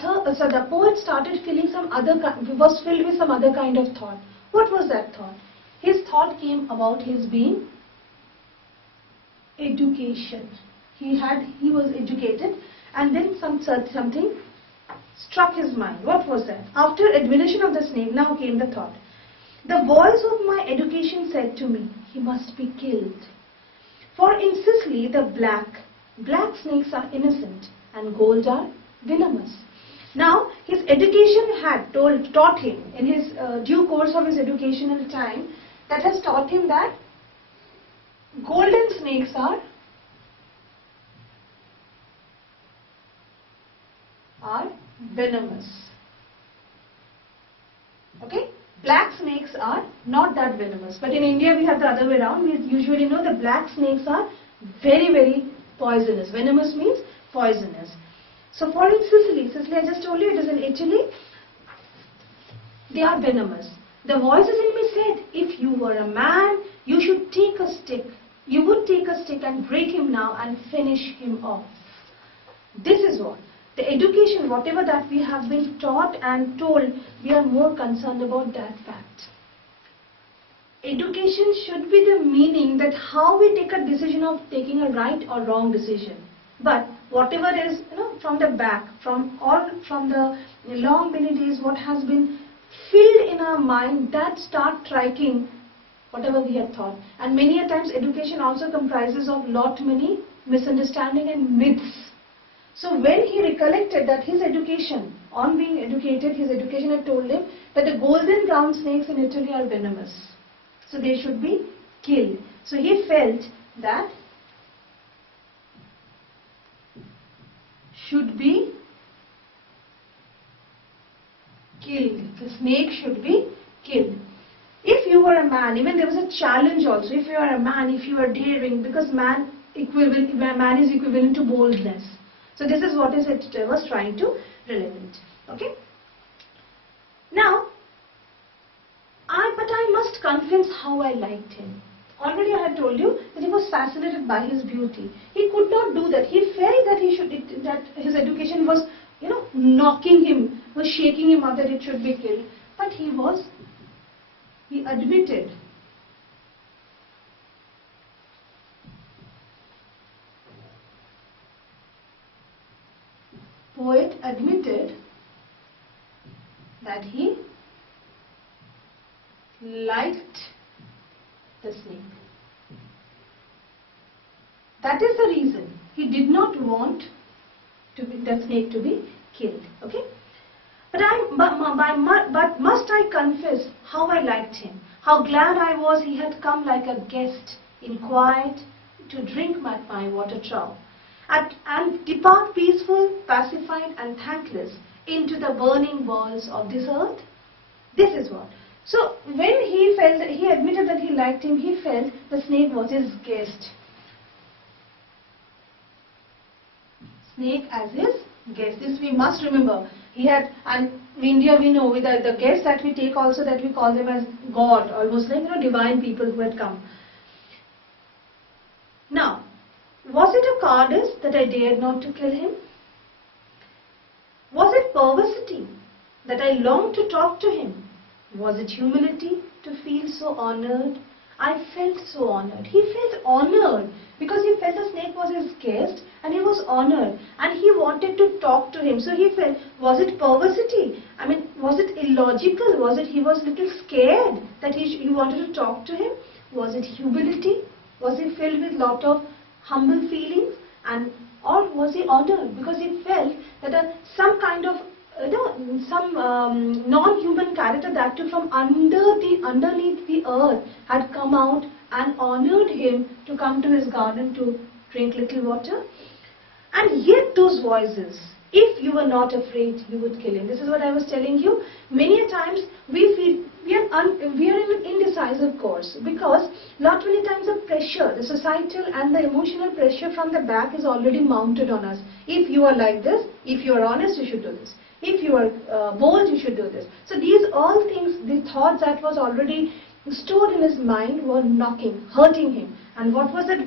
the poet started feeling was filled with some other kind of thought. What was that thought? His thought came about his being education. He was educated, and then something struck his mind. What was that? After admonition of the snake, now came the thought. The voice of my education said to me, he must be killed. For in Sicily the black snakes are innocent and gold are venomous. Now his education had taught him in his due course of his educational time, that has taught him that golden snakes are venomous. Okay? Black snakes are not that venomous. But in India we have the other way around. We usually know that black snakes are very, very poisonous. Venomous means poisonous. So for in Sicily, I just told you it is in Italy, they are venomous. The voices in me said, if you were a man, you should take a stick. You would take a stick and break him now and finish him off. This is what. The education, whatever that we have been taught and told, we are more concerned about that fact. Education should be the meaning that how we take a decision of taking a right or wrong decision. But whatever is, from the back, from the long many days, what has been filled in our mind, that start striking whatever we had thought. And many a times education also comprises of many misunderstanding and myths. So when he recollected that his education, on being educated, his education had told him that the golden brown snakes in Italy are venomous. So they should be killed. So he felt that should be killed. The snake should be killed. If you were a man, even there was a challenge also. If you are a man, if you are daring, because man is equivalent to boldness. So this is what it was trying to relate. Okay. Now, but I must confess how I liked him. Already I had told you that he was fascinated by his beauty. He could not do that. He felt that that his education was, knocking him, was shaking him up that it should be killed. But he admitted. Poet admitted that he liked the snake. That is the reason he did not want the snake to be killed. Okay? But must I confess how I liked him? How glad I was he had come like a guest in quiet to drink my water trough. And depart peaceful, pacified and thankless into the burning walls of this earth? This is what. So when he admitted that he liked him, he felt the snake was his guest. Snake as his guest. This we must remember. And in India we know, with the guests that we take also, that we call them as God, almost like divine people who had come. Now, was it a cowardice that I dared not to kill him? Was it perversity that I longed to talk to him? Was it humility to feel so honored? I felt so honored. He felt honored because he felt the snake was his guest and he was honored and he wanted to talk to him. So he felt, was it perversity? I mean, was it illogical? Was it he was a little scared that he wanted to talk to him? Was it humility? Was he filled with lot of humble feelings, or was he honored because he felt that some kind of non-human character that too from underneath the earth had come out and honored him to come to his garden to drink little water? And yet those voices, if you were not afraid, you would kill him. This is what I was telling you. Many a times we feel we are in an indecisive course because many times the pressure, the societal and the emotional pressure from the back is already mounted on us. If you are like this, if you are honest, you should do this. If you are bold, you should do this. So these all things, the thoughts that was already stored in his mind were knocking, hurting him. And what was that?